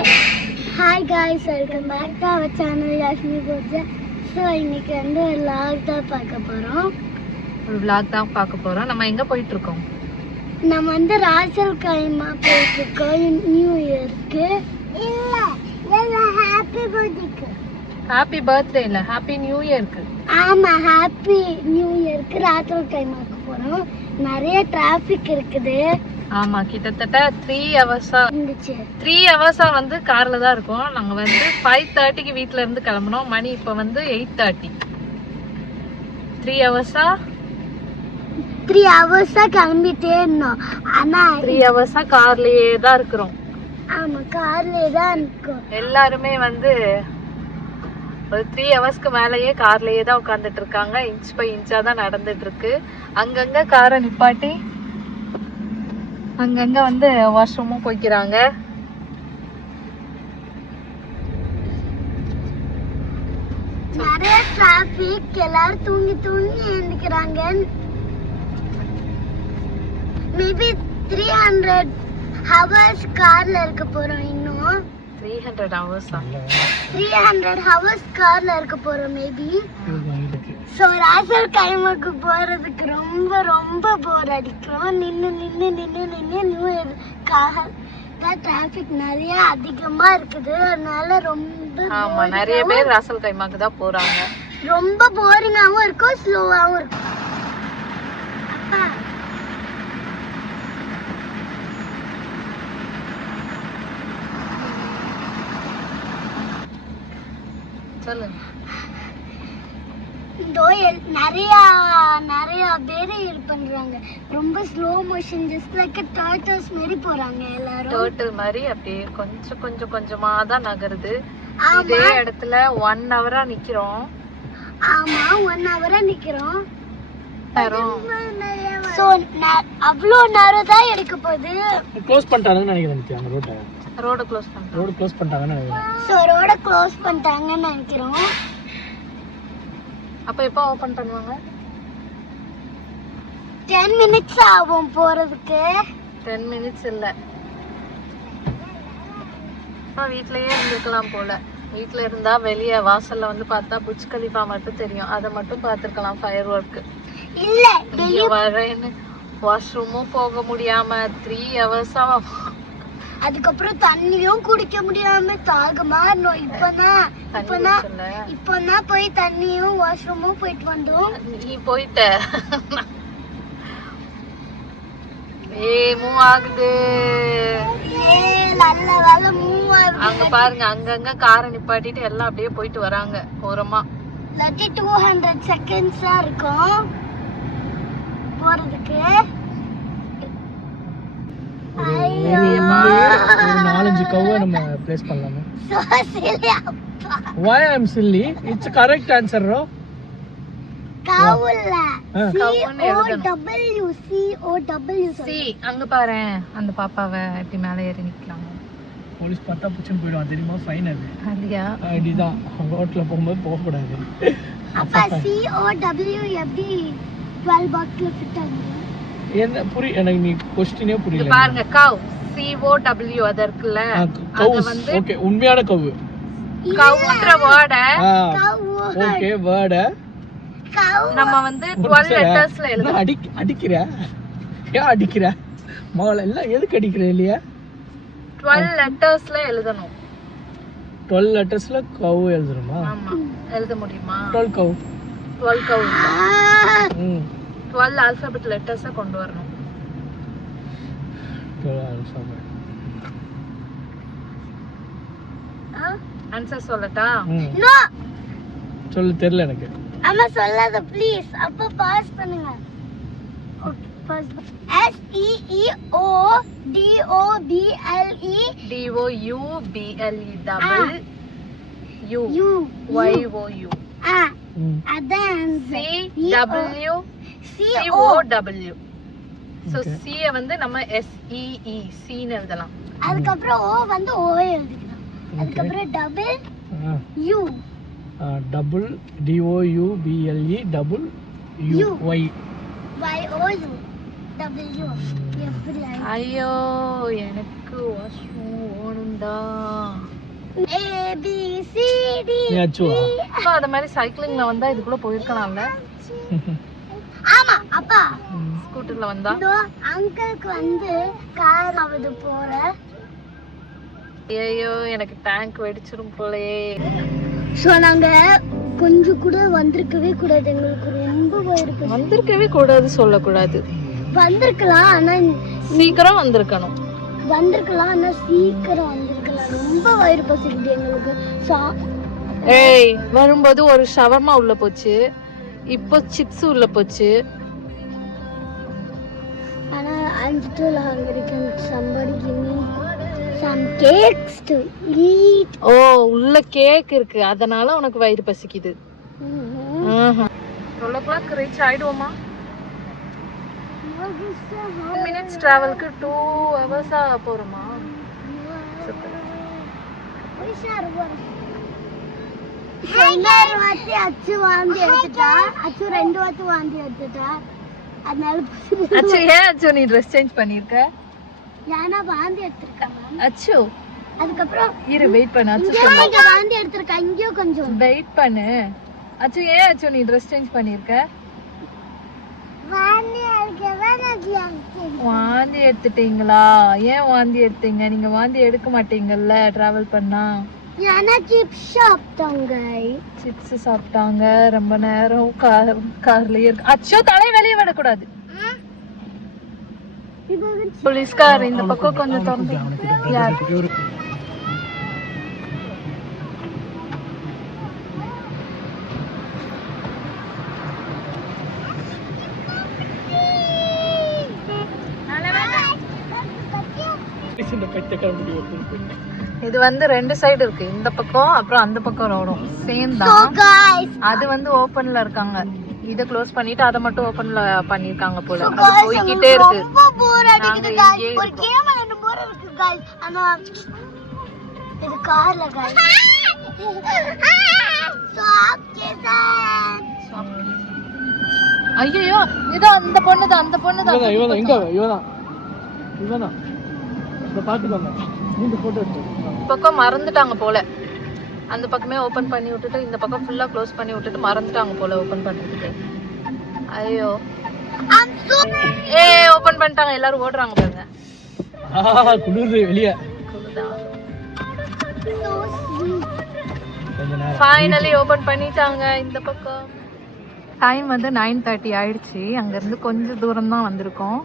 Hi guys, welcome back to our channel Yashmi Bojja. So இன்னைக்கு வந்து vlog தான் பார்க்க போறோம். ஒரு vlog தான் பார்க்க போறோம். நம்ம எங்க போயிட்டு இருக்கோம்? நம்ம வந்து ராசல் கைமா போயிட்டு இருக்கோம் நியூ இயருக்கு. இல்ல ஹாப்பி பர்த்டேக்கு. ஹாப்பி பர்த்டே இல்ல, ஹாப்பி நியூ இயருக்கு. ஆமா, ஹாப்பி நியூ இயருக்கு ராசல் கைமாக்கு போறோம். நிறைய டிராஃபிக் இருக்குது. ஆமா, கிட்டத்தட்ட 3 ஹவர்ஸா வந்து கார்ல தான் இருக்கோம். நாங்க வந்து 5:30க்கு வீட்ல இருந்து கிளம்பணும். மணி இப்ப வந்து 8:30. 3 ஹவர்ஸா கிளம்பிட்டே இருந்தோம். ஆனா 3 ஹவர்ஸா கார்லயே தான் இருக்கிறோம். ஆமா, கார்லயே தான் இருக்கோம். எல்லாருமே வந்து ஒரு 3 ஹவர்ஸ்க்கு மேலேயே கார்லயே தான் உட்காந்துட்டு இருக்காங்க. இன்ச் பை இன்ச்சா தான் நடந்துட்டு இருக்கு. அங்கங்க காரை நிப்பாட்டி அங்கங்க வந்து வாஷ்ரூமும் போய்க்கிறாங்க. நிறைய டிராபிக், எல்லாரும் தூங்கி எழுந்திருக்கிறாங்க. மேபி 300 ஹவர்ஸ் கார்ல இருக்க போறோம். இன்னும் 300 ஹவர்ஸ் கார்ல இருக்க போறோம் மேபி. சோ ராசல் கைமாக்கு போறதுக்கு ரொம்ப போர் அடிக்கும். நின்னு நியூ கார் டிராபிக் நிறைய அதிகமா இருக்குது. அதனால ரொம்ப நிறைய பேர் ராசல் கைமாக்கு தான் போறாங்க. ரொம்ப போரிங்காவும் இருக்கும், ஸ்லோவாவும் இருக்கும். அப்பா சொல்லுங்க. நிறைய பேர் இது பண்றாங்க. ரொம்ப slow motion, just like turtles மாதிரி போறாங்க எல்லாரும். டர்ட்டில் மாதிரி அப்படியே கொஞ்சமா தான் நகருது. இதே இடத்துல 1 ஹவரா நிக்கிறோம். ஆமா, 1 ஹவரா நிக்கிறோம். சோ அவ்ளோ நேரம் தான் எடுக்க போகுது. க்ளோஸ் பண்ணிட்டாங்கன்னு நினைக்கிறேன். அந்த ரோட க்ளோஸ் பண்ணிட்டாங்கன்னு நினைக்கிறேன். சோ ரோட க்ளோஸ் பண்ணிட்டாங்கன்னு நினைக்கிறோம். அப்ப எப்போ ஓபன் பண்ணுவாங்க? 10 மினிட்ஸ் ஆகும் போறதுக்கு. 10 மினிட்ஸ் இல்ல, வீட்லயே இருந்திருக்கலாம் போல. வீட்ல இருந்தா வெளிய வாசல்ல வந்து பார்த்தா புஜ் கலிஃபா மட்டும் தெரியும். அதை மட்டும் பார்த்திருக்கலாம், ஃபயர் ஒர்க். இல்ல, இங்க வரேன்னு வாஷ்ரூமும் போக முடியாம 3 ஹவர்ஸா. அதுக்கப்புறம் தண்ணியும் குடிக்க முடியாம தாகமா இருந்தோம். இப்பதான் போய் தண்ணியும் வாஷ்ரூமும் போயிட்டு வந்தோம். நீ போயிட்ட மூவ் ஆகுது. நல்ல வேலை மூவ் ஆகுது. அங்க பாருங்க, அங்கங்க காரை நிப்பாட்டிட்டு எல்லாம் அப்படியே போயிட்டு வராங்க ஓரமா. 200 செகண்ட்ஸா இருக்கும் போறதுக்கு. 4-5 கவ்வை நம்ம பிளேஸ் பண்ணலாமா? Why I'm silly? It's a correct answer, bro. கவுல்ல C. அங்க பாரு, அந்த பாப்பாவை இப்படி மேலே ஏறி நிக்கலாம். போலீஸ் பார்த்தா புடிச்சு போயிடுவான் தெரியுமா? ஃபைன் அது. அப்படியா? அப்படிதான் ரோட்ல போகும்போது போக கூடாது. அப்பா COW எப்படி 12 பாக்ஸ்ல ஃபிட் ஆகுது? என்ன எனக்கு நீ क्वेश्चनே புரியல. பாருங்க, கவ் COW அது இருக்குல்ல, அது வந்து ஓகே, உண்மையான கவ். கவ்ன்ற வேர்ட். ஓகே, வேர்ட் நம்ம வந்து 12 லெட்டர்ஸ்ல எழுதணும். அடிக்கிற ஏன் அடிக்கிற? மகள எல்லாம் எதுக்கு அடிக்கிற இல்லையா? 12 லெட்டர்ஸ்ல எழுதணும். 12 லெட்டர்ஸ்ல கவ் எழுதணுமா? ஆமா, எழுத முடியுமா? 12 கவ். 12 ஆல்பபெட் லெட்டர்ஸ் கொண்டு வரணும். 12 ஆல்பபெட். ஆன்சர் சொல்லட்டா? நோ, சொல்ல தெரியல எனக்கு. அம்மா சொல்லாத ப்ளீஸ். அப்ப பாஸ் பண்ணுங்க. Okay, pause. SEEODOBLE double UYOU. அதான் CWCOW. சோ C வந்து நம்ம SEE C ன்னு எழுதலாம். அதுக்கப்புறம் O வந்து O எழுதிக்கலாம். அதுக்கப்புறம் double U double DOUBLE double UY YOU W. ஐயோ, எனக்கு வாஷ்ரூம் ஓடுண்டா. ABCD. அப்பா அது மாதிரி சைக்கிளிங்ல வந்தா இதுக்குள்ள போயிருக்கலாம்ல. ஆமா அப்பா ஸ்கூட்டர்ல வந்தா அங்கிளுக்கு வந்து கார் ஆவது போற. ஐயோ எனக்கு டேங்க் வெடிச்சிரும் போலயே. சோ நாங்க கொஞ்சம் கூட வந்திருக்கவே கூடாது. எங்களுக்கு ரொம்ப வயிறு வந்திருக்கவே கூடாது சொல்லக்கூடாது. வந்திருக்கலாம் ஆனா சீக்கிரம் வந்திருக்கணும். வந்திருக்கலாம் ஆனா சீக்கிரம் வந்திருக்கலாம். ரொம்ப வயிறு பசிக்குது எங்களுக்கு. ஏய் வரும்போது ஒரு ஷவர்மா உள்ள போச்சு, இப்போ சிப்ஸ் உள்ள போச்சு. ஆனா I'm still hungry. Can somebody give me some cakes to eat? ஓ உள்ள கேக் இருக்கு அதனால உனக்கு வயிறு பசிக்குது. 12 o'clock ரீச் ஆயிடுவோமா? 2 minutes travelக்கு 2 hours போறோமா? அச்சு வாந்தி எடுத்துட்டா. அச்சு 2 வாட்டி வாந்தி எடுத்துட்டா. அதனால அச்சு ஏன் அச்சு நீ ட்ரெஸ் சேஞ்ச் பண்ணிருக்க? நானா வாந்தி எடுத்துட்டேன். அச்சு அதுக்கப்புறம் இரு வெயிட் பண்ணு. அச்சு இங்க வாந்தி எடுத்துட்டேன். இங்கேயும் கொஞ்சம் வெயிட் பண்ணு. அச்சு ஏன் அச்சு நீ ட்ரெஸ் சேஞ்ச் பண்ணிருக்க? வாந்தி எடுத்துட்டீங்களா? ஏன் வாந்தி எடுத்தீங்க? நீங்க வாந்தி எடுக்க மாட்டீங்கல்ல டிராவல் பண்ணா. நானா சிப்ஸ் சாப்பிட்டாங்க. சிப்ஸ் சாப்பிட்டாங்க ரொம்ப நேரம் கார்லயே இருக்கு. அச்சோ தலை வெளியே விடக்கூடாது. போலீஸ்கார் இந்த பக்கம் கொஞ்சம் திறந்து. யார் இது வந்து 2 சைடு இருக்கு. இந்த பக்கம் அப்புறம் அந்த பக்கம் ரோடும் சேம் தான். அது வந்து ஓபன்ல இருக்காங்க. இத க்ளோஸ் பண்ணிட்டு அத மட்டும் ஓபன்ல பண்ணிருக்காங்க போல. அது போயிட்டே இருக்கு. ரொம்ப போர் அடிக்குது गाइस. ஒரு கேம் விளையாட போர் இருக்கு गाइस. ஆனா இது கார்ல गाइस. ஐயோ இது அந்த பொண்ணு தான். அந்த பொண்ணு தான். இவன் எங்க இவனா இந்த பாத்துக்கோங்க. இந்த போட்டோ எடுத்து பக்கம் மறந்துட்டாங்க போல. அந்த பக்கமே ஓபன் பண்ணி விட்டுட்டு இந்த பக்கம் ஃபுல்லா க்ளோஸ் பண்ணி விட்டுட்டு மறந்துட்டாங்க போல ஓபன் பண்றதுக்கு. ஐயோ ஓபன் பண்ணிட்டாங்க. எல்லாரும் ஓடுறாங்க பாருங்க. குளிருது வெளியே. ஃபைனலி ஓபன் பண்ணிட்டாங்க இந்த பக்கம். டைம் வந்து 9:30 ஆயிடுச்சு. அங்க இருந்து கொஞ்சம் தூரம் தான் வந்திருக்கோம்.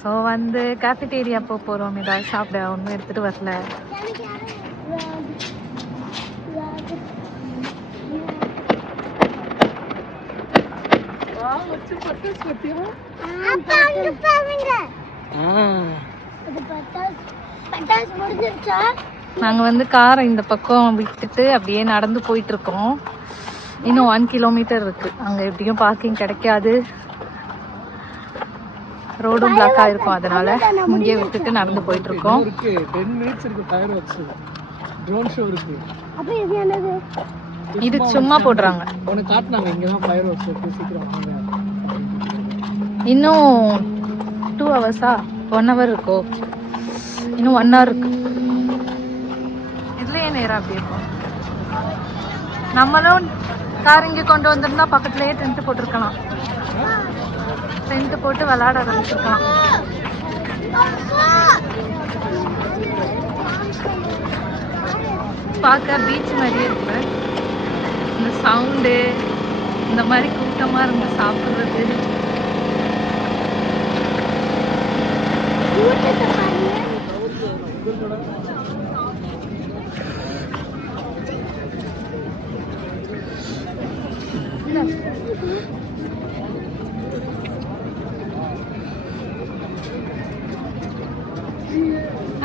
ஸோ வந்து கேஃபிடேரியா போகிறோம். ஏதாவது சாப்பிட ஒன்றும் எடுத்துகிட்டு வரல. நாங்கள் வந்து காரை இந்த பக்கம் விட்டுட்டு அப்படியே நடந்து போயிட்டு இருக்கோம். இன்னும் 1 கிலோமீட்டர் இருக்கு. அங்கே எப்படியும் பார்க்கிங் கிடைக்காது. ரோடும் பிளாக் ஆயிருக்கும். அதனால இங்கே விட்டுட்டு நடந்து போயிட்டு இருக்கோம். 10 minutes இருக்கு. ஃபயர் வச்சு ட்ரோன் ஷோ இருக்கு. அப்ப இது என்னது? இது சும்மா போடுறாங்க. உனக்கு காட்டுனாங்க இங்க தான் ஃபயர் வச்சு சீக்கிரம் வாங்க. இன்னும் 2 ஹவர்ஸா 1 hour இருக்கோ? இன்னும் 1 hour இருக்கு. இதுலயே நேரம் அப்படி இருக்கும். நம்மளும் கார் இங்கே கொண்டு வந்திருந்தா பக்கத்துலயே டென்ட் போட்டிருக்கலாம். டென்ட் போட்டு விளையாட ஆரம்பிச்சிருக்கலாம். பார்க்க பீச் மாதிரியே இருக்கு. இந்த சவுண்டு இந்த மாதிரி கூட்டமாக இருந்து சாப்பிட்றது.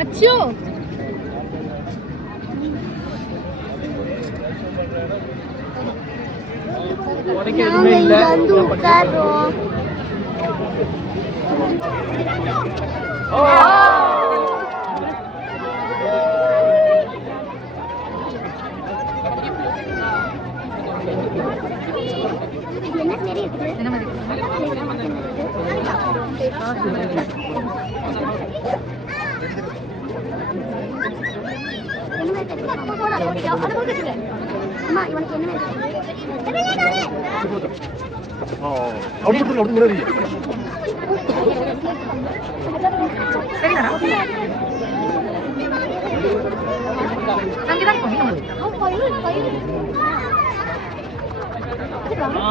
அச்சோ உனக்கு எதுவுமே இல்ல. என்ன மாதிரி அம்மா இவனுக்கு என்ன அப்படி முன்னாடி சரிதானா அங்கதான் போனீங்க அம்மா